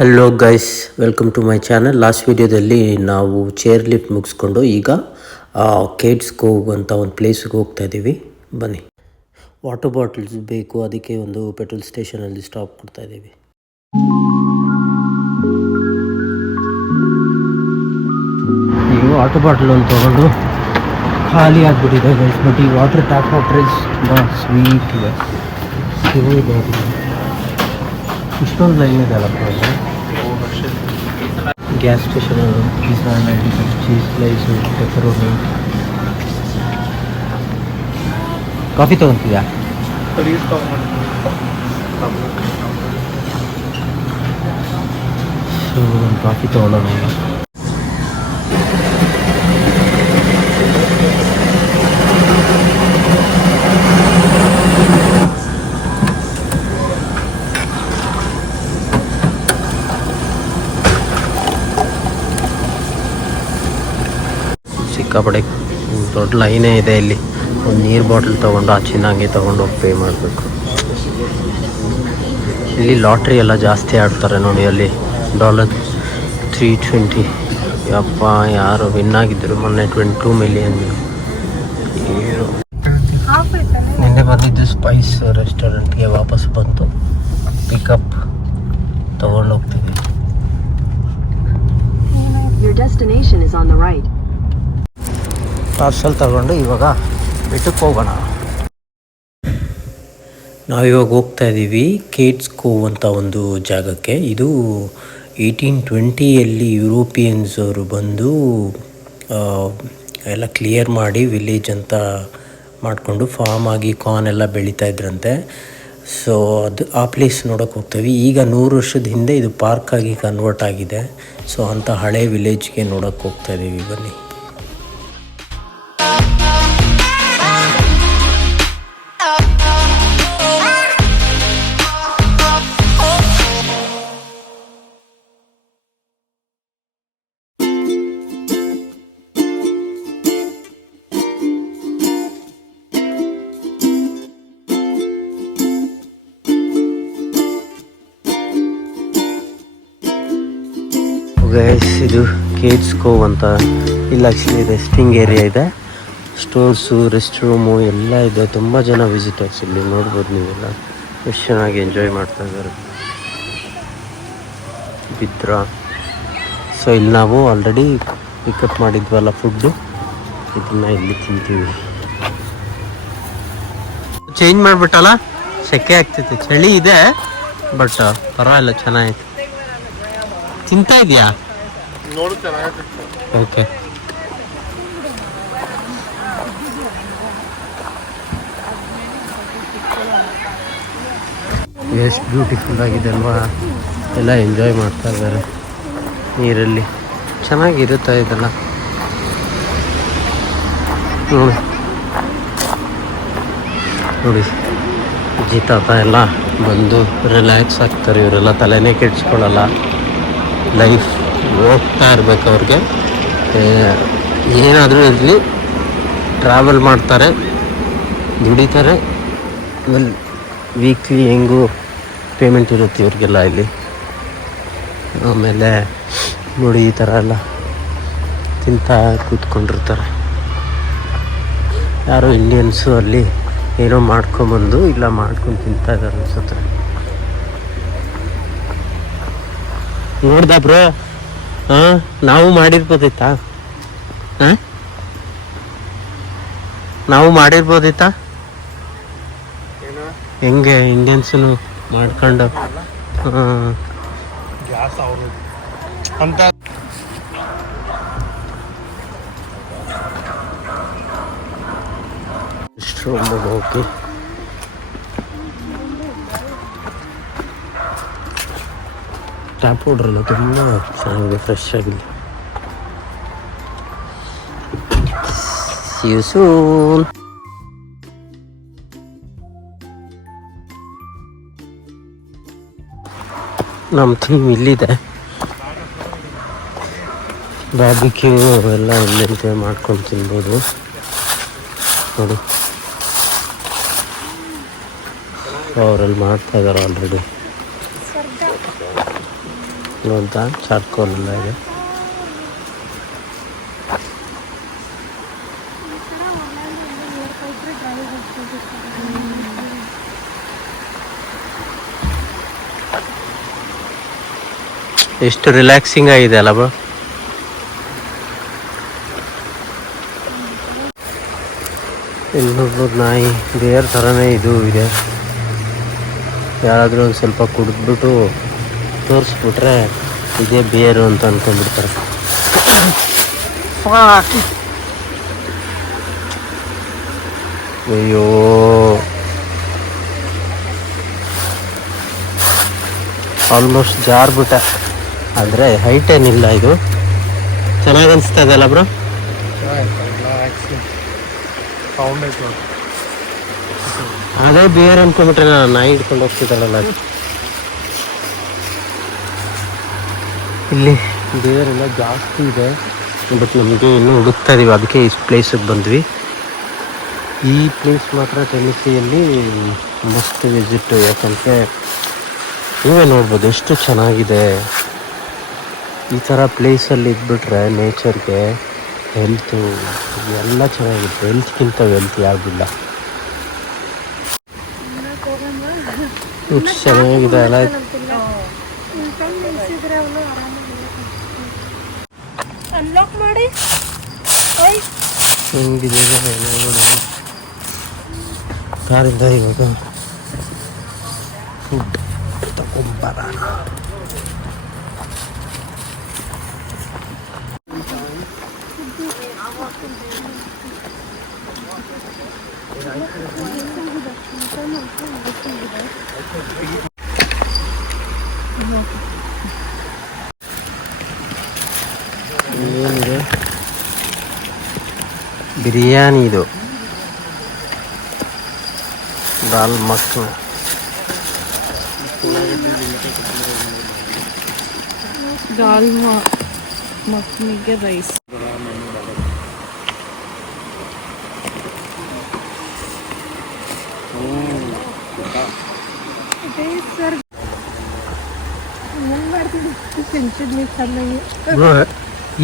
Hello guys, welcome to my channel. Last ವಿಡಿಯೋದಲ್ಲಿ ನಾವು chair lift ಮುಗಿಸ್ಕೊಂಡು ಈಗ ಕೇಡ್ಸ್ ಕೋವ್ ಅಂತ ಒಂದು ಪ್ಲೇಸ್ಗೆ ಹೋಗ್ತಾ ಇದ್ದೀವಿ. ಬನ್ನಿ. ವಾಟರ್ ಬಾಟಲ್ಸ್ ಬೇಕು, ಅದಕ್ಕೆ ಒಂದು ಪೆಟ್ರೋಲ್ ಸ್ಟೇಷನಲ್ಲಿ ಸ್ಟಾಪ್ ಕೊಡ್ತಾ ಇದ್ದೀವಿ. ಈಗ ವಾಟರ್ ಬಾಟಲ್ ಒಂದು ತೊಗೊಂಡು ಖಾಲಿ ಆಗಿಬಿಟ್ಟಿದೆ ಗೈಸ್. ಬಟ್ ಈ ವಾಟರ್ ಟ್ಯಾಪ್ ವಾಟರ್ ತುಂಬ ಸ್ವೀಟ್ ಇದೆ. ಇಷ್ಟೊಂದು ಲೈನ್ ಇದೆ ಅಲ್ಲಪ್ಪ. Gas station, pizza, cheese slice, pepperoni. Coffee ತೊಗೊತಿದ್ಯಾ? ಸೊ ಒಂದು ಕಾಫಿ ತೊಗೊಳ್ಳೋಣ. ಸಿಕ್ಕಾಪಡೆ ದೊಡ್ಡ ಲೈನೇ ಇದೆ ಇಲ್ಲಿ. ಒಂದು ನೀರು ಬಾಟಲ್ ತೊಗೊಂಡು ಆಚಿನ ಹಂಗೆ ತೊಗೊಂಡು ಹೋಗಿ ಪೇ ಮಾಡಬೇಕು. ಇಲ್ಲಿ ಲಾಟ್ರಿ ಎಲ್ಲ ಜಾಸ್ತಿ ಆಡ್ತಾರೆ ನೋಡಿ. ಅಲ್ಲಿ $320. ಯಪ್ಪ, ಯಾರು ವಿನ್ ಆಗಿದ್ದರು ಮೊನ್ನೆ 22 ಮಿಲಿಯನ್. ನಿನ್ನೆ ಬಂದಿದ್ದು ಸ್ಪೈಸ್ ರೆಸ್ಟೋರೆಂಟ್ಗೆ ವಾಪಸ್ ಬಂತು. ಪಿಕಪ್ ತೊಗೊಂಡು ಹೋಗ್ತೀವಿ. ಪಾರ್ಸಲ್ ತಗೊಂಡು ಇವಾಗ ಬೆಟ್ಟಕ್ಕೆ ಹೋಗೋಣ. ನಾವಿವಾಗ ಹೋಗ್ತಾ ಇದ್ದೀವಿ ಕೇಡ್ಸ್ ಕೋವ್ ಅಂತ ಒಂದು ಜಾಗಕ್ಕೆ. ಇದು 1820ಯಲ್ಲಿ ಯುರೋಪಿಯನ್ಸ್ ಅವರು ಬಂದು ಎಲ್ಲ ಕ್ಲಿಯರ್ ಮಾಡಿ ವಿಲೇಜ್ ಅಂತ ಮಾಡಿಕೊಂಡು ಫಾರ್ಮ್ ಆಗಿ ಕಾರ್ನ್ ಎಲ್ಲ ಬೆಳೀತಾ ಇದ್ರಂತೆ. ಸೊ ಆ ಪ್ಲೇಸ್ ನೋಡೋಕೆ ಹೋಗ್ತೀವಿ. ಈಗ 100 ವರ್ಷದ ಹಿಂದೆ ಇದು ಪಾರ್ಕ್ ಆಗಿ ಕನ್ವರ್ಟ್ ಆಗಿದೆ. ಸೊ ಅಂಥ ಹಳೆ ವಿಲೇಜ್ಗೆ ನೋಡೋಕೆ ಹೋಗ್ತಾ ಇದ್ದೀವಿ. ಬನ್ನಿ. ಗೈಸ್, ಇದು ಕೇಡ್ಸ್ ಕೋವ್ ಅಂತ. ಇಲ್ಲಿ ಆ್ಯಕ್ಚುಲಿ ರೆಸ್ಟಿಂಗ್ ಏರಿಯಾ ಇದೆ, ಸ್ಟೋರ್ಸು, ರೆಸ್ಟ್ ರೂಮು ಎಲ್ಲ ಇದೆ. ತುಂಬ ಜನ ವಿಸಿಟರ್ಸ್ ಇಲ್ಲಿ ನೋಡ್ಬೋದು ನೀವೆಲ್ಲ. ಎಷ್ಟು ಚೆನ್ನಾಗಿ ಎಂಜಾಯ್ ಮಾಡ್ತಾ ಇದ್ದಾರೆ ಬಿದ್ರಾ. ಸೊ ಇಲ್ಲಿ ನಾವು ಆಲ್ರೆಡಿ ಪಿಕಪ್ ಮಾಡಿದ್ವಲ್ಲ ಫುಡ್ಡು, ಇದನ್ನು ಇಲ್ಲಿ ತಿಂತೀವಿ. ಚೇಂಜ್ ಮಾಡಿಬಿಟ್ಟಲ್ಲ, ಸೆಕೆ ಆಗ್ತೈತೆ, ಚಳಿ ಇದೆ ಬಟ್ ಪರವಾಗಿಲ್ಲ, ಚೆನ್ನಾಗಿತ್ತು. ತಿಂತಾ ಇದೆಯಾ? ಓಕೆ. ಎಷ್ಟು ಬ್ಯೂಟಿಫುಲ್ ಆಗಿದೆ ಅಲ್ವಾ. ಎಲ್ಲ ಎಂಜಾಯ್ ಮಾಡ್ತಾ ಇದ್ದಾರೆ ನೀರಲ್ಲಿ. ಚೆನ್ನಾಗಿರುತ್ತಾ ಇದೆಲ್ಲ ನೋಡಿ. ನೋಡಿ ಅಜ್ಜಿ ತಾತ ಎಲ್ಲ ಬಂದು ರಿಲ್ಯಾಕ್ಸ್ ಆಗ್ತಾರೆ. ಇವರೆಲ್ಲ ತಲೆನೇ ಕೆಡಿಸ್ಕೊಳ್ಳಲ್ಲ. ಲೈಫ್ ಹೋಗ್ತಾ ಇರ್ಬೇಕು ಅವ್ರಿಗೆ. ಏನಾದರೂ ಇರಲಿ, ಟ್ರಾವೆಲ್ ಮಾಡ್ತಾರೆ, ದುಡಿತಾರೆ. ಆಮೇಲೆ ವೀಕ್ಲಿ ಹೆಂಗೂ ಪೇಮೆಂಟ್ ಇರುತ್ತೆ ಇವ್ರಿಗೆಲ್ಲ ಇಲ್ಲಿ. ಆಮೇಲೆ ನೋಡಿ ಈ ಥರ ಎಲ್ಲ ತಿಂತಾ ಕೂತ್ಕೊಂಡಿರ್ತಾರೆ. ಯಾರೋ ಇಂಡಿಯನ್ಸು ಅಲ್ಲಿ ಏನೋ ಮಾಡ್ಕೊಂಬಂದು ಇಲ್ಲ ಮಾಡ್ಕೊಂಡು ತಿಂತಾ ಇದ್ದಾರೆ ಅನ್ಸುತ್ತೆ. ನೋಡ್ದ ಬ್ರೋ? ನಾವು ಮಾಡಿರ್ಬೋದಿತ್ತಾ? ನಾವು ಮಾಡಿರ್ಬೋದಿತ್ತಾ? ಹೆಂಗೆ ಇಂಡಿಯನ್ಸನ್ನು ಮಾಡ್ಕೊಂಡು ಅಂತ. ಓಕೆ, ಟ್ಯಾಪ್ ಪೌಡ್ರಲ್ಲ ತುಂಬ ಚೆನ್ನಾಗಿದೆ, ಫ್ರೆಶ್ ಆಗಿದೆ. See you soon. ನಮ್ಮ ಥೀಮ್ ಇಲ್ಲಿದೆ. ಬಾರ್ಬಿಕ್ಯೂ ಎಲ್ಲ ಇಲ್ಲಂತೆ ಮಾಡ್ಕೊಂಡು ತಿನ್ಬೋದು ನೋಡಿ. ಅವರಲ್ಲಿ ಮಾಡ್ತಾ ಇದ್ದಾರೆ ಆಲ್ರೆಡಿ. ಅಂತ ಚಾರ್ಕೋಲ್ ಎಲ್ಲ ಇದೆ. ಎಷ್ಟು ರಿಲ್ಯಾಕ್ಸಿಂಗ್ ಆಗಿದೆ ಅಲ್ಲ ಬ್ರೋ. ಇನ್ನೊಬ್ಬರು ನಾಯಿ ದೇವ್ರ ಥರನೇ ಇದು ಇದೆ. ಯಾರಾದರೂ ಒಂದು ಸ್ವಲ್ಪ ಕುಡಿದ್ಬಿಟ್ಟು ತೋರಿಸ್ಬಿಟ್ರೆ ಇದೇ ಬೇರು ಅಂತ ಅಂದ್ಕೊಂಡ್ಬಿಡ್ತಾರೆ. ಅಯ್ಯೋ ಆಲ್ಮೋಸ್ಟ್ ಜಾರ್ಬಿಟ್ಟೆ, ಆದರೆ ಹೈಟ್ ಏನಿಲ್ಲ. ಇದು ಚೆನ್ನಾಗಿ ಅನಿಸ್ತಾ ಇದೆಯಲ್ಲ ಬ್ರೋ. ಅದೇ ಬೇರೆ ಅನ್ಕೊಂಡ್ಬಿಟ್ರೆ ನಾನು ನಾಯಿ ಹಿಡ್ಕೊಂಡು ಹೋಗ್ತಿದ್ದಾಳಲ್ಲ. ಇಲ್ಲಿ ಬೇರೆಲ್ಲ ಜಾಸ್ತಿ ಇದೆ, ಬಟ್ ನಮಗೆ ಇನ್ನೂ ಹುಡುಕ್ತಾ ಇದೀವಿ. ಅದಕ್ಕೆ ಈ ಪ್ಲೇಸಿಗೆ ಬಂದ್ವಿ. ಈ ಪ್ಲೇಸ್ ಮಾತ್ರ ಟೆನಿಸಿಯಲ್ಲಿ ಮಸ್ಟ್ ವಿಸಿಟ್. ಯಾಕಂದರೆ ನೀವೇ ನೋಡ್ಬೋದು ಎಷ್ಟು ಚೆನ್ನಾಗಿದೆ. ಈ ಥರ ಪ್ಲೇಸಲ್ಲಿ ಇದ್ಬಿಟ್ರೆ ನೇಚರ್ಗೆ ಹೆಲ್ತು ಎಲ್ಲ ಚೆನ್ನಾಗಿರುತ್ತೆ. ಹೆಲ್ತ್ಗಿಂತ ವೆಲ್ತ್ ಯಾವುದಿಲ್ಲ. ಎಷ್ಟು ಚೆನ್ನಾಗಿದೆ ಅಲ್ಲ. ಹೆಂಗಿದೆ ಕಾರಿಂದ ಇವಾಗ ಫುಡ್ ತಗೊಂಬರೋಣ. ಏನಿದೆ ಬಿರಿಯಾನಿ, ಇದು ದಾಲ್ ಮಖನಿ. ದಾಲ್ ಮಖನಿಗೆ ರೈಸ್.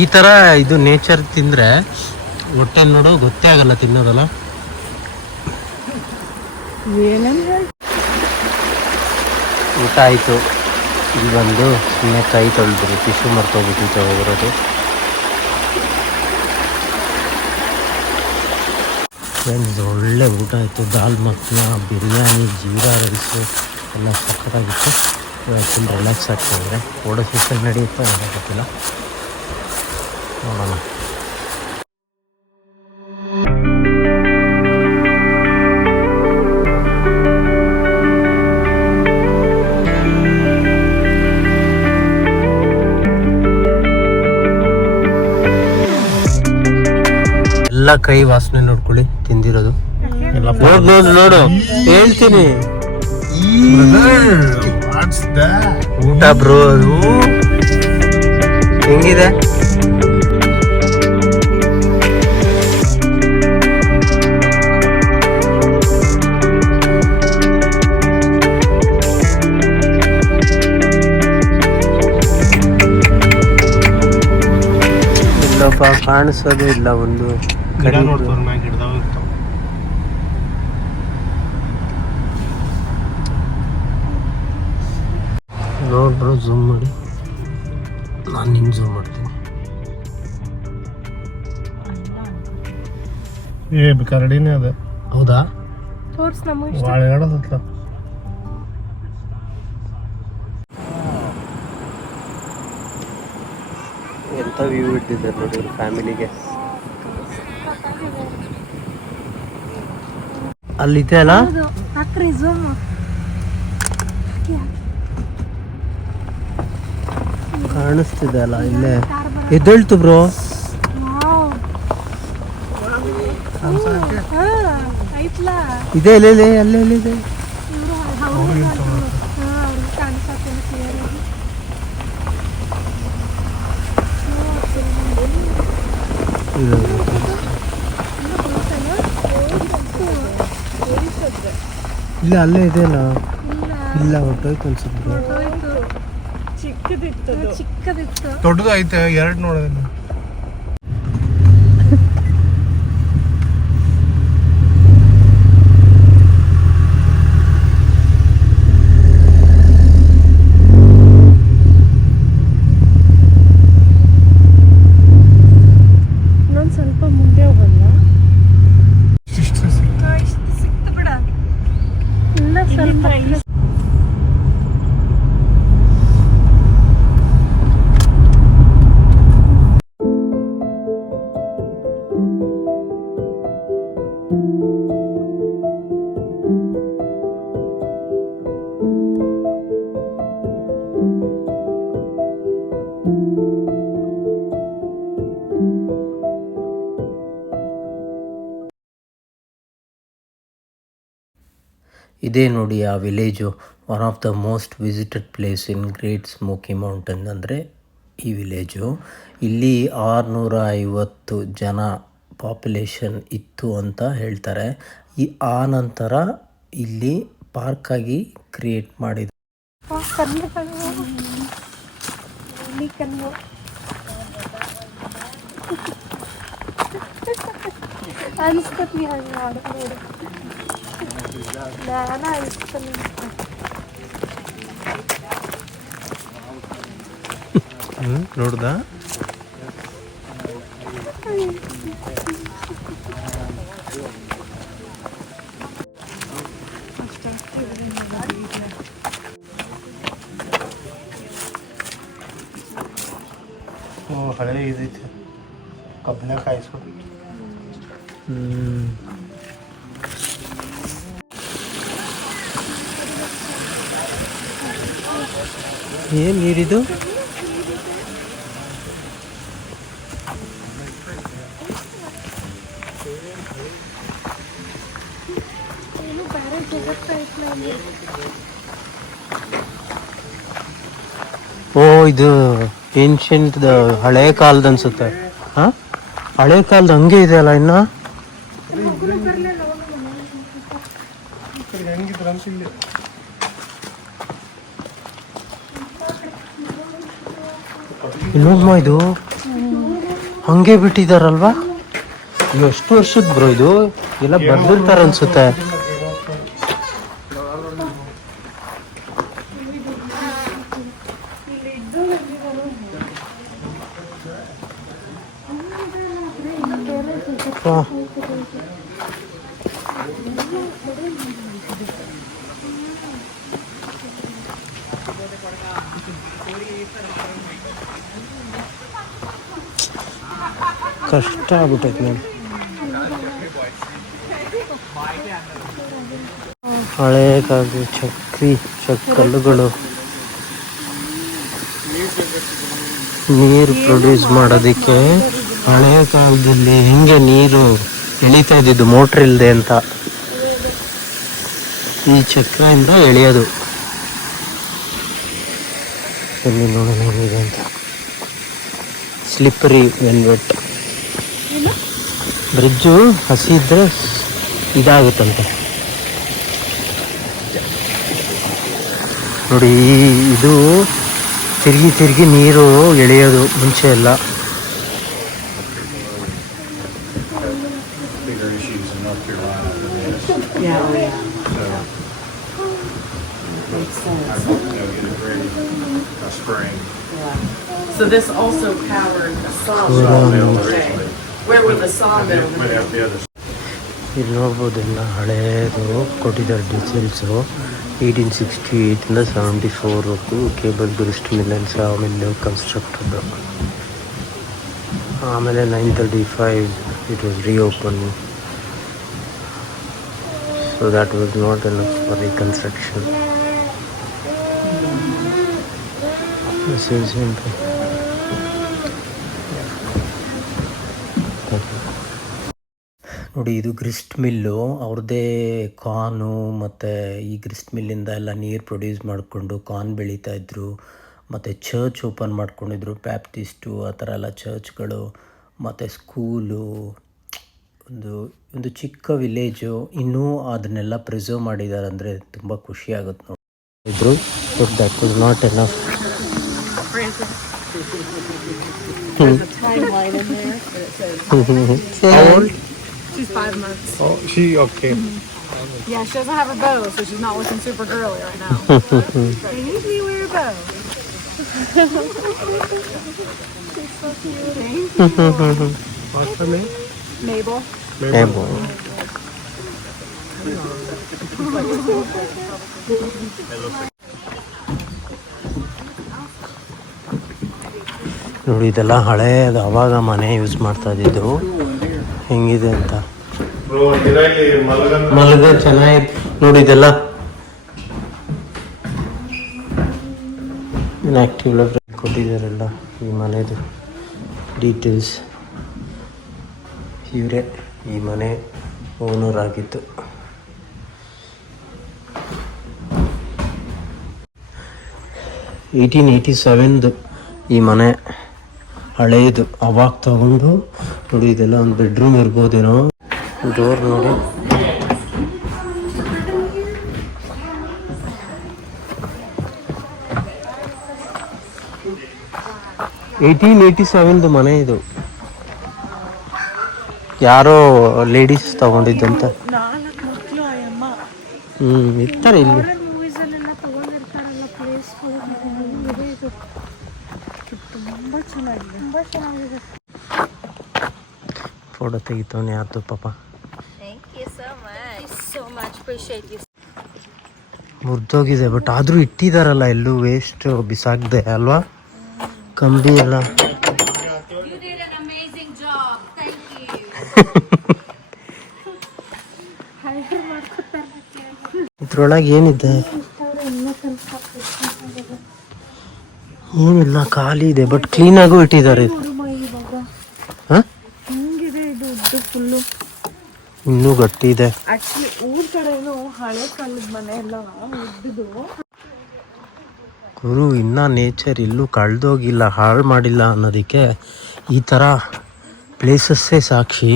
ಈ ಥರ ಇದು ನೇಚರ್ ತಿಂದರೆ ಹೊಟ್ಟೆ ನೋಡು ಗೊತ್ತೇ ಆಗಲ್ಲ, ತಿನ್ನೋದಲ್ಲ. ಊಟ ಆಯಿತು. ಇಲ್ಲಿ ಬಂದು ಸುಮ್ಮನೆ ಕೈ ತೊಳೆದ್ರು, ಟಿಶ್ಯೂ ಮರ್ತೋಗ್ಬಿಟ್ಟಿತ್ತು ಹೋಗಿರೋದು. ಒಳ್ಳೆ ಊಟ ಆಯಿತು. ದಾಲ್ ಮಖನಿ, ಬಿರಿಯಾನಿ, ಜೀರಾ ರೈಸು ಎಲ್ಲ ಸಕ್ಕತ್ತಾಗಿತ್ತು. ಫುಲ್ ರಿಲ್ಯಾಕ್ಸ್ ಆಗ್ತಾಯಿದ್ರೆ ಓಡೋ ಸಿಸ್ಟಮ್ ನಡೆಯುತ್ತಾ ಗೊತ್ತಿಲ್ಲ, ನೋಡೋಣ. ಎಲ್ಲ ಕೈ ವಾಸನೆ ನೋಡ್ಕೊಳ್ಳಿ, ತಿಂದಿರೋದು ನೋಡು ನೋಡು ಹೇಳ್ತೀನಿ. ಊಟ ಬ್ರೋ ಅದು ಹೆಂಗಿದೆ? ಇಲ್ಲಪ್ಪ ಕಾಣಿಸೋದೇ ಇಲ್ಲ. ಒಂದು ನೋಡ್ರು ಝೂಮ್ ಮಾಡಿ, ನಾನು ನಿಂಗೆ ಝೂಮ್ ಮಾಡ್ತೀನಿ. ಕರಡಿನೇ ಅದ. ಹೌದಾ? ಎಂತ ವ್ಯೂ ಇಟ್ಟಿದ್ದಾರೆ ನೋಡಿ ಫ್ಯಾಮಿಲಿಗೆ. ಅಲ್ಲಿದೆ ಅಲ್ಲ, ಕಾಣಿಸ್ತಿದೆ ಅಲ್ಲ ಇಲ್ಲೇ. ಎದ್ದೇಳ್ತು ಬ್ರೋ. ಇದೆ ಅಲ್ಲೇ ಅಲ್ಲೇ ಇದೆ. ಇಲ್ಲ ಅಲ್ಲೇ ಇದೆಯಲ್ಲ. ಇಲ್ಲ ಹೊಟ್ಟೋಯ್ತು ಅನ್ಸುತ್ತೆ. ಚಿಕ್ಕದಿತ್ತು. ದೊಡ್ಡದು ಐತೆ, 2 ನೋಡೋದು. ಇನ್ನೊಂದು ಸ್ವಲ್ಪ ಮುಂದೆ ಹೋಗಲ್ಲ. ಇಷ್ಟು ಸಿಕ್ತು ಬಿಡ. ಇಲ್ಲ ಸ್ವಲ್ಪ ಇದೇ ನೋಡಿ ಆ village, one of the most visited place in great smoky mountain ಅಂದರೆ ಈ ವಿಲೇಜು. ಇಲ್ಲಿ 650 ಜನ ಪಾಪ್ಯುಲೇಷನ್ ಇತ್ತು ಅಂತ ಹೇಳ್ತಾರೆ. ಆ ನಂತರ ಇಲ್ಲಿ ಪಾರ್ಕಾಗಿ ಕ್ರಿಯೇಟ್ ಮಾಡಿದ್ರು. ಅನಿಸ್ತತಿ ಹಂಗೆ ಮಾಡ್ಕೊಂಡು ನಾನು ಅನಿಸ್ತಾನೆ. ನೋಡ್ದ ಹಳೆ ಇದೈತೆ, ಕಬ್ಬಿನ ಕಾಯಿಸ್ಕೊಂಡು. ಏನು ನೀರಿದು? ಓ, ಇದು ಏನ್ಷಿಯಂಟ್ ಹಳೆ ಕಾಲದ ಅನ್ಸುತ್ತೆ. ಹಾಂ, ಹಳೆ ಕಾಲದ ಹಂಗೆ ಇದೆ ಅಲ್ಲ ಇನ್ನು. ಇನ್ನೊಮ್ಮ ಇದು ಹಂಗೆ ಬಿಟ್ಟಿದಾರಲ್ವಾ? ಎಷ್ಟು ವರ್ಷದ ಬ್ರೋ ಇದು? ಎಲ್ಲ ಬರ್ದಿರ್ತಾರ ಅನ್ಸುತ್ತೆ. ಕಷ್ಟ ಆಗ್ಬಿಟ್ಟೈತೆ ನಾನು. ಹಳೆ ಕಾಲದ ಕಲ್ಲುಗಳು ನೀರು ಪ್ರೊಡ್ಯೂಸ್ ಮಾಡೋದಕ್ಕೆ ಹಳೆಯ ಕಾಲದಲ್ಲಿ ಹೆಂಗೆ ನೀರು ಎಳಿತಾ ಇದ್ದಿದ್ದು ಮೋಟ್ರ್ ಇಲ್ಲದೆ ಅಂತ, ಈ ಚಕ್ರದಿಂದ ಎಳೆಯೋದು. ಇಲ್ಲಿ ನೋಡೋಣ ಹೇಗಿದೆ ಅಂತ. ಸ್ಲಿಪ್ಪರಿ ವೆಲ್ವೆಟ್ ಬ್ರಿಡ್ಜು ಹಸಿ ಇದ್ದರೆ ಇದಾಗುತ್ತಂತೆ ನೋಡಿ. ಇದು ತಿರುಗಿ ನೀರು ಎಳೆಯೋದು ಮುಂಚೆ ಎಲ್ಲ. So this also powered a sawmill. Where would the sawmill be? ಇಲ್ಲಿ ನೋಡ್ಬೋದು ಎಲ್ಲ ಹಳೇದು ಕೊಟ್ಟಿದ್ದಾರೆ ಡೀಟೇಲ್ಸು. 1868ಇಂದ 74ವರೆಗೂ Cable grist mill and saw mill constructed. ಆಮೇಲೆ 935 it was reopen. So that was not enough for reconstruction. ನೋಡಿ, ಇದು ಗ್ರಿಸ್ಟ್ ಮಿಲ್ಲು. ಅವ್ರದ್ದೇ ಕಾರ್ನು ಮತ್ತು ಈ ಗ್ರಿಸ್ಟ್ ಮಿಲ್ಲಿಂದ ಎಲ್ಲ ನೀರು ಪ್ರೊಡ್ಯೂಸ್ ಮಾಡಿಕೊಂಡು ಕಾರ್ನ್ ಬೆಳೀತಾಯಿದ್ರು. ಮತ್ತು ಚರ್ಚ್ ಓಪನ್ ಮಾಡ್ಕೊಂಡಿದ್ರು, ಬ್ಯಾಪ್ಟಿಸ್ಟು ಆ ಥರ ಎಲ್ಲ ಚರ್ಚ್ಗಳು ಮತ್ತು ಸ್ಕೂಲು. ಒಂದು ಚಿಕ್ಕ ವಿಲೇಜು. ಇನ್ನೂ ಅದನ್ನೆಲ್ಲ ಪ್ರಿಸರ್ವ್ ಮಾಡಿದ್ದಾರೆ ಅಂದರೆ ತುಂಬ ಖುಷಿ ಆಗುತ್ತೆ ನೋಡಿ. ಇದ್ರು but that was not enough. granted. There's a timeline in there that it says How old? she's 5 months. Oh, she okay. Yeah, she doesn't have a bow, so she's not looking super girly right now. They usually wear a bow. What's her name? Mabel. ನೋಡಿ ಇದೆಲ್ಲ ಹಳೇದು ಅವಾಗ ಮನೆ use ಮಾಡ್ತಾ ಇದ್ದಿದ್ದು ಹೆಂಗಿದೆ ಅಂತ. ಮಲಗ ಚೆನ್ನಾಗಿ ನೋಡಿ ಇದೆಲ್ಲ ಆ್ಯಕ್ಟಿವ್ ಲೈಬ್ರರಿ ಕೊಟ್ಟಿದ್ದಾರಲ್ಲ ಈ ಮನೆದು ಡೀಟೇಲ್ಸ್. ಇವರೇ ಈ ಮನೆ ಓನರ್ ಆಗಿತ್ತು. $1887 ಈ ಮನೆ ಹಳೇದು ಅವಾಗ ತಗೊಂಡು ನೋಡಿ ಇದೆಲ್ಲ ಒಂದು ಬೆಡ್ರೂಮ್ ಇರ್ಬೋದೇನೋ. ಡೋರ್ ನೋಡಿ $1887 ಮನೆ ಇದು. ಯಾರೋ ಲೇಡೀಸ್ ತಗೊಂಡಿದ್ದಂತ. ಇರ್ತಾರೆ ಇಲ್ಲಿ. ಫೋಟೋ ತೆಗಿತವನೆ ಯಾರ್ದು ಪಾಪ. ಮುರಿದೋಗಿದೆ ಬಟ್ ಆದರೂ ಇಟ್ಟಿದಾರಲ್ಲ, ಎಲ್ಲೂ ವೇಸ್ಟ್ ಬಿಸಾಕ್ದೆ ಅಲ್ವಾ ಕಂಬಿ ಎಲ್ಲ. ಇದ್ರೊಳಗೆ ಏನಿದೆ ಏನಿಲ್ಲ, ಖಾಲಿ ಇದೆ ಬಟ್ ಕ್ಲೀನಾಗೂ ಇಟ್ಟಿದ್ದಾರೆ. ಇನ್ನೂ ಗಟ್ಟಿ ಇದೆ. ಊರ್ ಕಡೆನು ಹಳೆ ಕಾಲದ ಮನೆ ಎಲ್ಲ ಉದ್ದಿದ್ದು. ಗುರು ಇನ್ನ ನೇಚರ್ ಎಲ್ಲೂ ಕಳೆದೋಗಿಲ್ಲ, ಹಾಳು ಮಾಡಿಲ್ಲ ಅನ್ನೋದಕ್ಕೆ ಈ ಥರ ಪ್ಲೇಸಸ್ಸೇ ಸಾಕ್ಷಿ.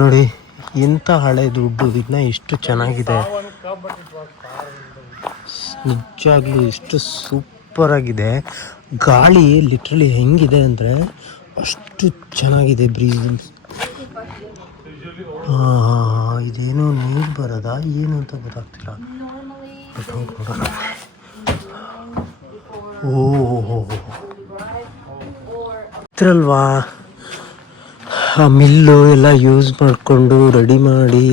ನೋಡಿ ಇಂಥ ಹಳೆ ದುಡ್ಡು ಇದನ್ನ ಇಷ್ಟು ಚೆನ್ನಾಗಿದೆ, ನಿಜವಾಗ್ಲೂ ಇಷ್ಟು ಸೂಪರ್ ಆಗಿದೆ. ಗಾಳಿ ಲಿಟ್ರಲಿ ಹೆಂಗಿದೆ ಅಂದರೆ ಅಷ್ಟು ಚೆನ್ನಾಗಿದೆ ಬ್ರೀಸ್. ಇದೇನು ನೀರು ಬರೋದಾ ಏನು ಅಂತ ಗೊತ್ತಾಗ್ತಿಲ್ಲ. ನೋಡೋಣ. ಓಹೋ ಇತ್ರಲ್ವಾ ಆ ಮಿಲ್ಲು ಎಲ್ಲ ಯೂಸ್ ಮಾಡಿಕೊಂಡು ರೆಡಿ ಮಾಡಿ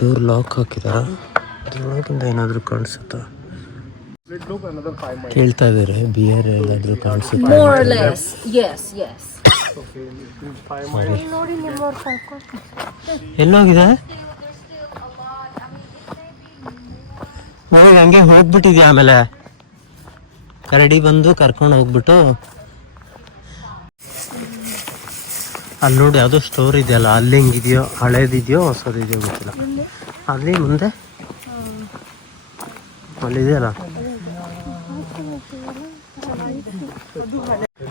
ಡೋರ್ ಲಾಕ್ ಹಾಕಿದಾರ. ಅದ್ರೊಳಗಿಂದ ಏನಾದರೂ ಕಾಣಿಸುತ್ತಾ ಕೇಳ್ತಾ ಇದ್ದಾರೆ. ಬಿಯರ್ ಎಲ್ಲಾದರೂ ಕಾಣಿಸುತ್ತಾ? ಎಲ್ಲೋಗಿದೆ ಮನೆಗೆ? ಹಂಗೆ ಹೋಗ್ಬಿಟ್ಟಿದ್ಯಾ? ಆಮೇಲೆ ಕರಡಿ ಬಂದು ಕರ್ಕೊಂಡು ಹೋಗ್ಬಿಟ್ಟು ಅಲ್ಲಿ ನೋಡಿ ಯಾವುದೋ ಸ್ಟೋರ್ ಇದೆಯಲ್ಲ, ಅಲ್ಲಿ ಹೆಂಗಿದೆಯೋ, ಹಳೇದಿದೆಯೋ ಹೊಸದಿದೆಯೋ ಗೊತ್ತಿಲ್ಲ. ಅಲ್ಲಿ ಮುಂದೆ ಅಲ್ಲಿದೆಯಲ್ಲ,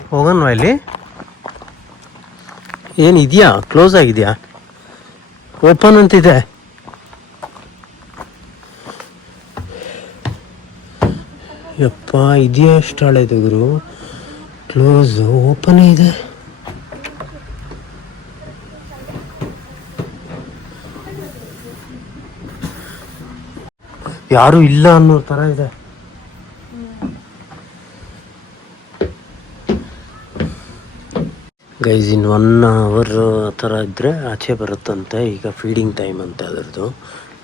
ಹೋಗೋಣ ಇಲ್ಲಿ. ಏನಿದೆಯಾ? ಕ್ಲೋಸ್ ಆಗಿದೆಯಾ? ಓಪನ್ ಅಂತಿದೆ. ಯಪ್ಪ ಇದೆಯಾ? ಎಷ್ಟು ಹಳೇದು ಗುರು. ಕ್ಲೋಸ್ ಓಪನ್ ಇದೆ. ಯಾರು ಇಲ್ಲ ಅನ್ನೋ ಥರ ಇದೆ. ಗೈಸ್ ಇನ್ 1 hour ಆ ಥರ ಇದ್ದರೆ ಆಚೆ ಬರುತ್ತಂತೆ. ಈಗ ಫೀಡಿಂಗ್ ಟೈಮ್ ಅಂತೆ ಅದರದ್ದು.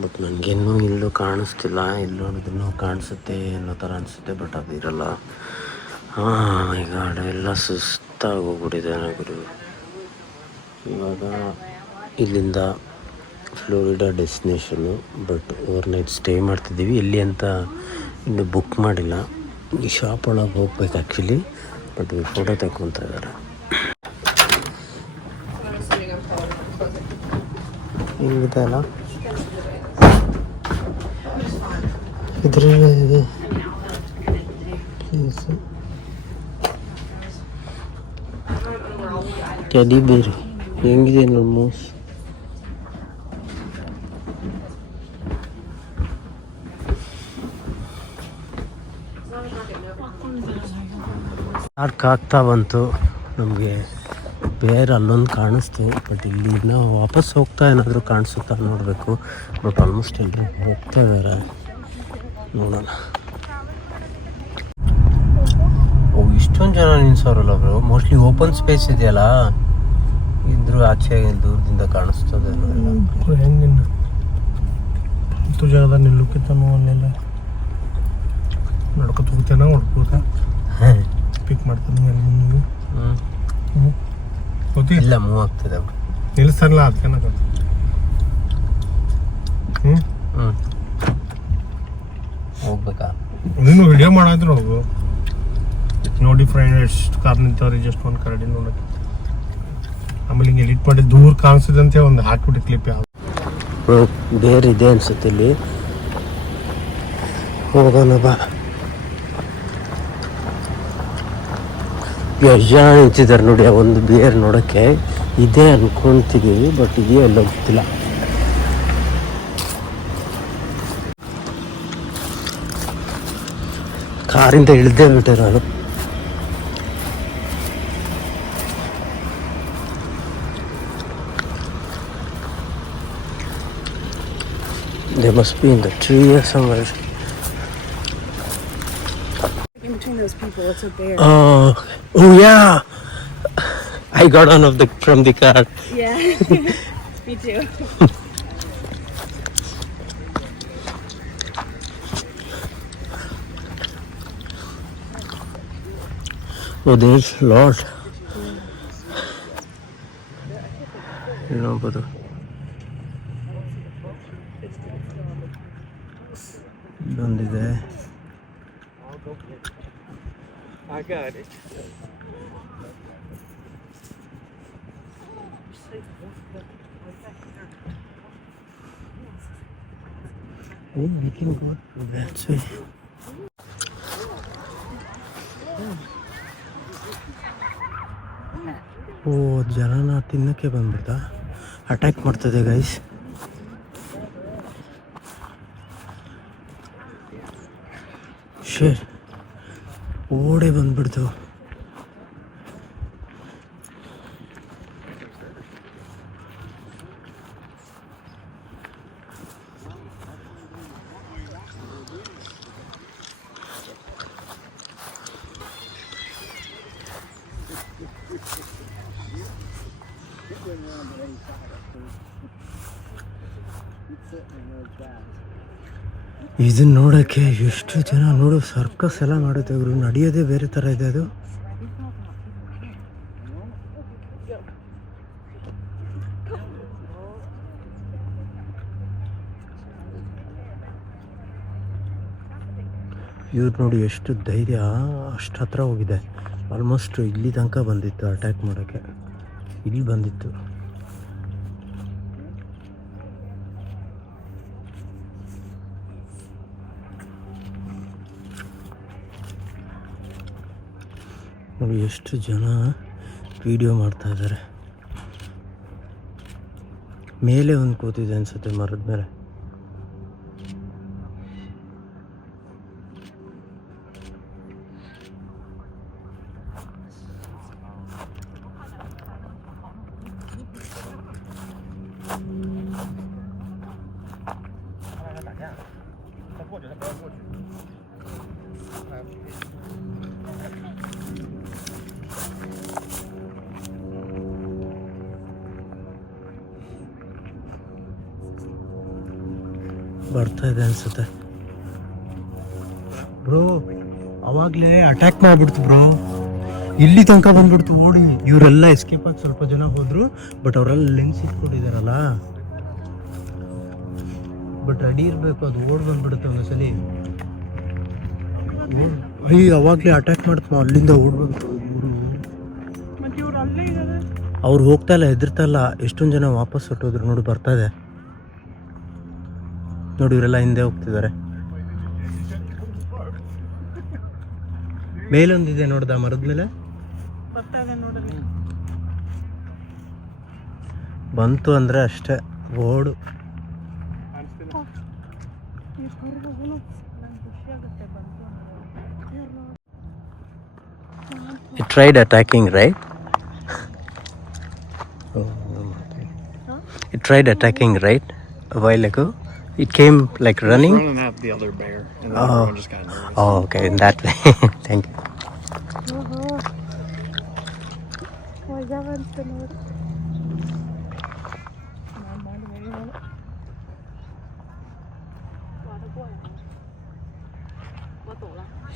ಬಟ್ ನನಗೇನು ಇಲ್ಲೂ ಕಾಣಿಸ್ತಿಲ್ಲ. ಎಲ್ಲೋ ನೋಡಿದ್ರೂ ಕಾಣಿಸುತ್ತೆ ಅನ್ನೋ ಥರ ಅನಿಸುತ್ತೆ, ಬಟ್ ಅದು ಇರಲ್ಲ. ಈಗ ಎಲ್ಲ ಸುಸ್ತಾಗಿ ಹೋಗ್ಬಿಟ್ಟಿದೆ ನನಗೂ. ಇವಾಗ ಇಲ್ಲಿಂದ Florida destination, but over night stay. ಎಲ್ಲಿ ಅಂತ ಇನ್ನೂ ಬುಕ್ ಮಾಡಿಲ್ಲ. ಈ ಶಾಪ್ ಒಳಗೆ ಹೋಗ್ಬೇಕು ಆ್ಯಕ್ಚುಲಿ, ಬಟ್ ಫೋಟೋ ತಗೊತಾ ಇದ್ದಾರೆ. ಹಿಂಗಿದೆ ಅಲ್ಲ, ಇದರಲ್ಲಿ ಪ್ಲೀಸು ಟೆಡಿ ಬೇರ್ ಹೆಂಗಿದೆ ನೋಡಿ ಮೂಸ್. ಡಾರ್ಕ್ ಆಗ್ತಾ ಬಂತು ನಮಗೆ. ಬೇರೆ ಅಲ್ಲೊಂದು ಕಾಣಿಸ್ತು, ಬಟ್ ಇಲ್ಲಿ ನಾವು ವಾಪಸ್ ಹೋಗ್ತಾ ಏನಾದರೂ ಕಾಣಿಸುತ್ತಾ ನೋಡಬೇಕು. ಬಟ್ ಆಲ್ಮೋಸ್ಟ್ ಎಲ್ಲರೂ ಹೋಗ್ತಾ ಇದ್ದಾರೆ, ನೋಡೋಣ. ಓ, ಇಷ್ಟೊಂದು ಜನ ನಿಲ್ಸೋರಲ್ಲ ಬ್ರೋ. ಮೋಸ್ಟ್ಲಿ ಓಪನ್ ಸ್ಪೇಸ್ ಇದೆಯಲ್ಲ, ಇದ್ರೂ ಆಚೆ ದೂರದಿಂದ ಕಾಣಿಸ್ತದೆ ಹೆಂಗೆ ಇಂಥ ಜಾಗದಾಗ ನಿಲ್ಲುಕ್ಕಿಂತ ಅಲ್ಲೆಲ್ಲ ನಡ್ಕೊತ ಹೋಗ್ತೇನೆ, ಹೊಡ್ಕೋತ ಪಿಕ್ ಮಾಡ್ತಾನೆ ನೀವು. ಇಲ್ಲ, ಮೂವ್ ಆಗ್ತದೆ ನಿಲ್ಲಿಸ್ತಾರಲ್ಲ ಅದಕ್ಕೆ ಹೋಗ್ಬೇಕಾ? ನೀನು ವಿಡಿಯೋ ಮಾಡಿದ್ರೆ ನೋಡ್ಬೋದು. ನೋಡಿ ಫ್ರೆಂಡ್, ಎಷ್ಟು ಕಾರ್ ನಿಂತವ್ರಿ ಜಸ್ಟ್ ಒಂದು ಕರಡಿ ನೋಡಕ್ಕೆ. ಆಮೇಲೆ ಹಿಂಗೆ ಎಡಿಟ್ ಮಾಡಿ ದೂರ ಕಾಣಿಸಿದಂತೆ ಒಂದು ಹಾಕ್ಬಿಟ್ಟು ಕ್ಲಿಪ್ ಯಾವ್ದು ಬೇರೆ ಇದೆ ಅನ್ಸುತ್ತೆ ಇಲ್ಲಿ. ಹೋಗೋಣ ಬಾ. ಎಷ್ಟು ಜನ ನಿಂತಿದ್ದಾರೆ ನೋಡಿ ಆ ಒಂದು ಬೇರ್ ನೋಡೋಕ್ಕೆ. ಇದೆ ಅನ್ಕೊಂತಿದ್ದೀವಿ, ಬಟ್ ಇದೆಯೋ ಎಲ್ಲ ಗೊತ್ತಿಲ್ಲ. ಕಾರಿಂದ ಇಳಿದೇ ಬಿಟ್ಟೆ ನಾನು. They must be in the tree or somewhere. In between those people, it's a bear. Oh yeah, I got on from the car. Yeah, me too. Oh, there's a lot. ಇಲ್ಲೊಂಬುದು ಇಲ್ಲೊಂದಿದೆ. Oh, we can go to that side. ಓ, ಜನನ ತಿನ್ನಕ್ಕೆ ಬಂದ್ಬಿಡ್ತಾ? Attack ಮಾಡ್ತದೆ guys. Share ಓಡೇ ಬಂದ್ಬಿಡ್ತು. ಇದನ್ನ ನೋಡೋಕ್ಕೆ ಎಷ್ಟು ಜನ ನೋಡು. Circus ಎಲ್ಲ ಮಾಡುತ್ತೆ ಇವರು. ನಡೆಯೋದೇ ಬೇರೆ ಥರ ಇದೆ ಅದು. ಇವ್ರು ನೋಡಿ ಎಷ್ಟು ಧೈರ್ಯ, ಅಷ್ಟು ಹತ್ರ ಹೋಗಿದೆ. ಆಲ್ಮೋಸ್ಟ್ ಇಲ್ಲಿ ತನಕ ಬಂದಿತ್ತು ಅಟ್ಯಾಕ್ ಮಾಡೋಕ್ಕೆ. ಇಲ್ಲಿ ಬಂದಿತ್ತು. ನೋಡಿ ಎಷ್ಟು ಜನ ವಿಡಿಯೋ ಮಾಡ್ತಾ ಇದ್ದಾರೆ. ಮೇಲೆ ಒಂದು ಕೂತಿದೆ ಅನ್ಸುತ್ತೆ, ಮರದ ಮೇಲೆ. ಬರ್ತಾ ಇದೆ ಅನ್ಸುತ್ತೆ ಬ್ರೋ. ಅವಾಗಲೇ ಅಟ್ಯಾಕ್ ಮಾಡಿಬಿಡ್ತು ಬ್ರೋ. ಇಲ್ಲಿ ತನಕ ಬಂದ್ಬಿಡ್ತು ಓಡಿ. ಇವರೆಲ್ಲ ಎಸ್ಕೇಪ್ ಆಗಿ ಸ್ವಲ್ಪ ಜನ ಹೋದ್ರು, ಬಟ್ ಅವರೆಲ್ಲ ಲೆನ್ಸ್ ಇಟ್ಕೊಂಡಿದಾರಲ್ಲ. ಬಟ್ ರೆಡಿ ಇರಬೇಕು, ಅದು ಓಡ್ ಬಂದ್ಬಿಡುತ್ತೆ ಒಂದೊಂದ್ಸಲಿ. ಅಯ್ಯ, ಅವಾಗಲೇ ಅಟ್ಯಾಕ್ ಮಾಡ್ತು, ಅಲ್ಲಿಂದ ಓಡ್ ಬಂತು. ಅವ್ರು ಹೋಗ್ತಾ ಇಲ್ಲ, ಹೆದರ್ತಾ ಇಲ್ಲ. ಎಷ್ಟೊಂದು ಜನ ವಾಪಸ್ ಹೊಟ್ಟೋದ್ರು ನೋಡಿ. ಬರ್ತಾ ಇದೆ ನೋಡಿ, ಇವರೆಲ್ಲ ಹಿಂದೆ ಹೋಗ್ತಿದ್ದಾರೆ. ಮೇಲೊಂದಿದೆ ನೋಡ್ದ, ಮರದ ಮೇಲೆ ಬಂತು ಅಂದ್ರೆ ಅಷ್ಟೇ ಓಡು. It tried attacking, right? It tried attacking, right? A while ago. It came like running. Running at the other bear, and then Oh. everyone just got nervous. Oh, okay, in that way. Thank you.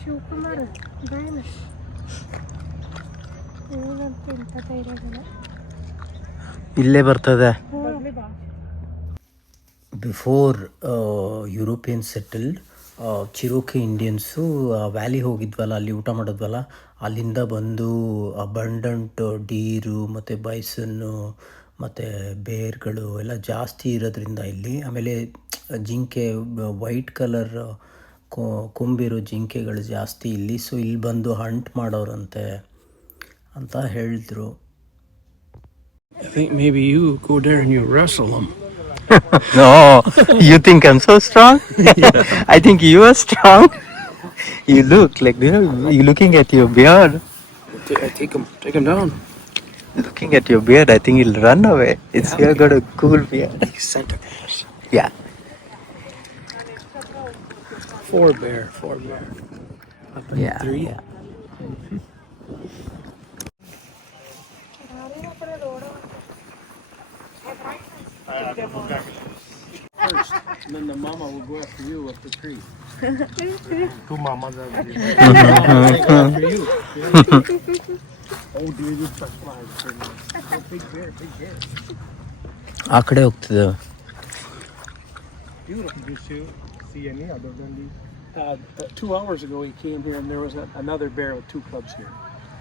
Shivakumar ಗಾಯನ ಏನಂತ ಇಂಥ ಧೈರ್ಯಗಳ ಇಲ್ಲೇ ಬರ್ತದೆ. Before European settled Cherokee Indians valley ಹೋಗಿದ್ವಲ್ಲ, ಅಲ್ಲಿ ಊಟ ಮಾಡಿದ್ವಲ್ಲ, ಅಲ್ಲಿಂದ ಬಂದು ಅಬಂಡಂಟ್ ಡೀರು ಮತ್ತು ಬೈಸನ್ನು ಮತ್ತು ಬೇರ್ಗಳು ಎಲ್ಲ ಜಾಸ್ತಿ ಇರೋದ್ರಿಂದ ಇಲ್ಲಿ, ಆಮೇಲೆ ಜಿಂಕೆ ವೈಟ್ ಕಲರ್ ಕೊಂಬಿರೋ ಜಿಂಕೆಗಳು ಜಾಸ್ತಿ ಇಲ್ಲಿ, ಸೊ ಇಲ್ಲಿ ಬಂದು ಹಂಟ್ ಮಾಡೋರಂತೆ ಅಂತ ಹೇಳಿದ್ರು. I think maybe you go there and you wrestle them. No, you think I'm so strong? I think you are strong. You look like you're looking at your beard. I take him down. Looking at your beard, I think he'll run away. It's you got a cool beard. He's Santa Claus. Yeah. Four bear. Up in Yeah. 3. Yeah. First, and then the mama will go after you up the tree. Two mamas are there. After you. Oh, dude, this is flag. Big bear. ಆ ಕಡೆ ಹೋಗ್ತದೆ. Beautiful. Did you see any other than these? 2 hours ago he came here and there was another bear with 2 cubs here.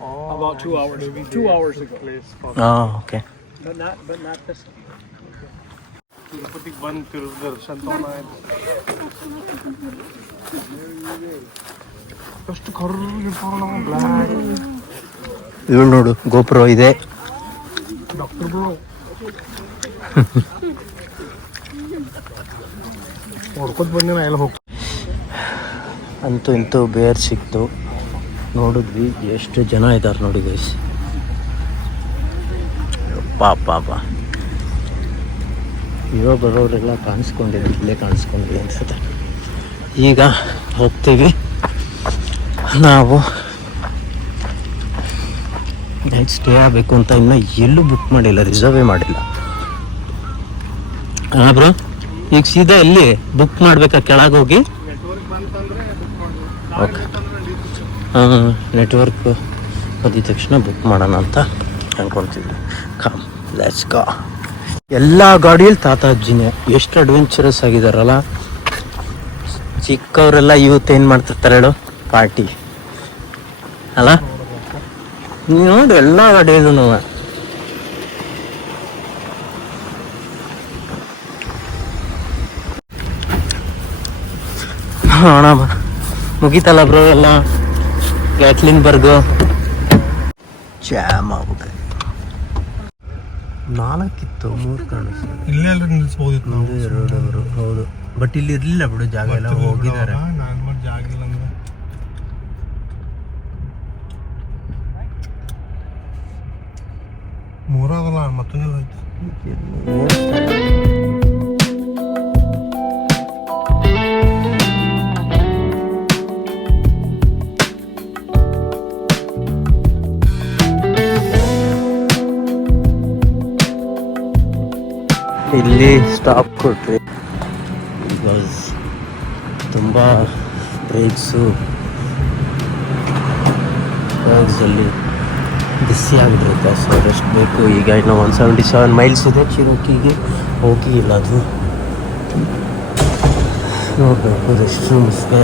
Oh, About 2 hours. maybe 2 they hours took ago. place for- okay. But not this one. ತಿರುಪತಿಗೆ ಬಂದು ತಿರುಗಿದ್ರೆ ಸಂತೋಣ ಎಷ್ಟು ಕರ್ರಿಗಿರ್ತಾವ ನಾವು black ಇವ್ರು ನೋಡು, ಗೋಪುರ ಇದೆ. ಡಾಕ್ಟರ್ಗಳು ಹೊಡ್ಕೊತ ಬಂದು ನಾ ಎಲ್ಲ ಹೋಗ್ತೀನಿ. ಅಂತೂ ಇಂತೂ ಬೇರ್ ಸಿಕ್ತು, ನೋಡಿದ್ವಿ. ಎಷ್ಟು ಜನ ಇದ್ದಾರೆ ನೋಡಿ ಗೈಸ್, ಪಾಪ ಇರೋ ಬರೋರೆಲ್ಲ ಕಾಣಿಸ್ಕೊಂಡಿದೆ, ಇಲ್ಲೇ ಕಾಣಿಸ್ಕೊಂಡ್ವಿ ಅನ್ಸುತ್ತೆ. ಈಗ ಹೋಗ್ತೀವಿ ನಾವು. ನೈಟ್ ಸ್ಟೇ ಆಗಬೇಕು ಅಂತ ಇನ್ನೂ ಎಲ್ಲೂ ಬುಕ್ ಮಾಡಿಲ್ಲ, ರಿಸರ್ವೇ ಮಾಡಿಲ್ಲ. ಬ್ರೋ, ಈಗ ಸೀದಾ ಎಲ್ಲಿ ಬುಕ್ ಮಾಡ್ಬೇಕಾ? ಕೆಳಗೆ ಹೋಗಿ ಓಕೆ, ನೆಟ್ವರ್ಕ್ ಬಂದಿದ ತಕ್ಷಣ ಬುಕ್ ಮಾಡೋಣ ಅಂತ ಅಂದ್ಕೊಳ್ತಿದ್ವಿ. Come let's go. ಎಲ್ಲ ಗಾಡಿಯಲ್ಲಿ ತಾತ ಅಜ್ಜಿನೇ, ಎಷ್ಟು ಅಡ್ವೆಂಚರಸ್ ಆಗಿದಾರಲ್ಲ. ಚಿಕ್ಕವರೆಲ್ಲ ಯೂತ್ ಏನು ಮಾಡ್ತಿರ್ತಾರೆ ಹೇಳು, ಪಾರ್ಟಿ ಅಲ್ಲ. ನೀವು ನೋಡಿ ಎಲ್ಲ ಗಾಡಿಯಲ್ಲೂ ಅಣ್ಣ ಮುಗೀತಲ್ಲ ಬ್ರೋ ಎಲ್ಲ. ಗ್ಯಾಟ್ಲಿನ್ಬರ್ಗು ಜಾಮ್ ಆಗ್ಬಿಟ್ಟೆ. 4 ಇತ್ತು, 3 ಕಾಣಿಸ್ತು. ಇಲ್ಲೇ ಎಲ್ಲ ನಿಲ್ಸ್ಬೋದಿತ್ತು ನಾವು. 1, 2 ಹೌದು, ಬಟ್ ಇಲ್ಲಿ ಇರಲಿಲ್ಲ ಬಿಡು, ಜಾಗ ಎಲ್ಲ ಹೋಗಿದ್ದಾರೆ. ನಾನು ಮಾಡಿ ಜಾಗ ಇಲ್ಲ ಅಂದ್ರೆ ಮೂರಾಗಲ್ಲ ಮತ್ತೊಂದಿಲ್ಲ ಆಯ್ತು. ಇಲ್ಲಿ ಸ್ಟಾಪ್ ಕೊಟ್ರಿ ಬಿಕಾಸ್ ತುಂಬ ಬ್ರೇಕ್ಸು ಅಲ್ಲಿ ಬಿಸಿ ಆಗಿರುತ್ತೆ, ಸೊ ರೆಸ್ಟ್ ಬೇಕು. ಈಗ ಇನ್ನು 177 ಮೈಲ್ಸ್ ಇದೆ ಚಿರೋಕಿಗೆ ಹೋಗಿ. ಇಲ್ಲ ಅದು ನೋಡಬೇಕು, ರೆಸ್ಟ್ ರೂಮ್ಸ್ಗೆ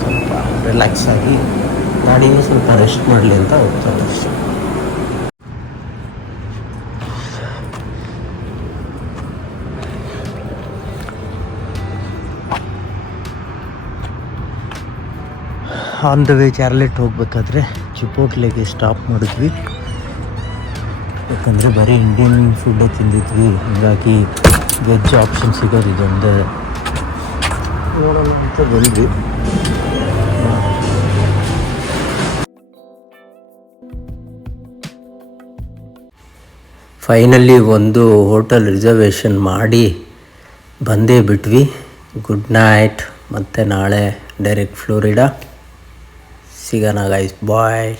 ಸ್ವಲ್ಪ ರಿಲ್ಯಾಕ್ಸ್ ಆಗಿ ಗಾಡಿನೇ ಸ್ವಲ್ಪ ರೆಸ್ಟ್ ಮಾಡಲಿ ಅಂತ ಹೋಗ್ತಾರೆ ಅಷ್ಟೇ. ಆನ್ ದ ವೇ ಚಾರ್ಲೆಟ್ ಹೋಗ್ಬೇಕಾದ್ರೆ ಚಿಪೋಟ್ಲೆಗೆ ಸ್ಟಾಪ್ ಮಾಡಿದ್ವಿ, ಯಾಕಂದರೆ ಬರೀ ಇಂಡಿಯನ್ ಫುಡ್ಡೇ ತಿಂದಿದ್ವಿ. ಹೀಗಾಗಿ ವೆಜ್ ಆಪ್ಷನ್ ಸಿಗೋದು ಇದೊಂದೇ ನೋಡೋಣ ಅಂತ ಬಂದ್ವಿ. ಫೈನಲಿ ಒಂದು ಹೋಟೆಲ್ ರಿಸರ್ವೇಷನ್ ಮಾಡಿ ಬಂದೇ ಬಿಟ್ವಿ. Good night. ಮತ್ತು ನಾಳೆ ಡೈರೆಕ್ಟ್ ಫ್ಲೋರಿಡಾ ಸಿಗೋಣ ಗೈಸ್. ಬಾಯ್.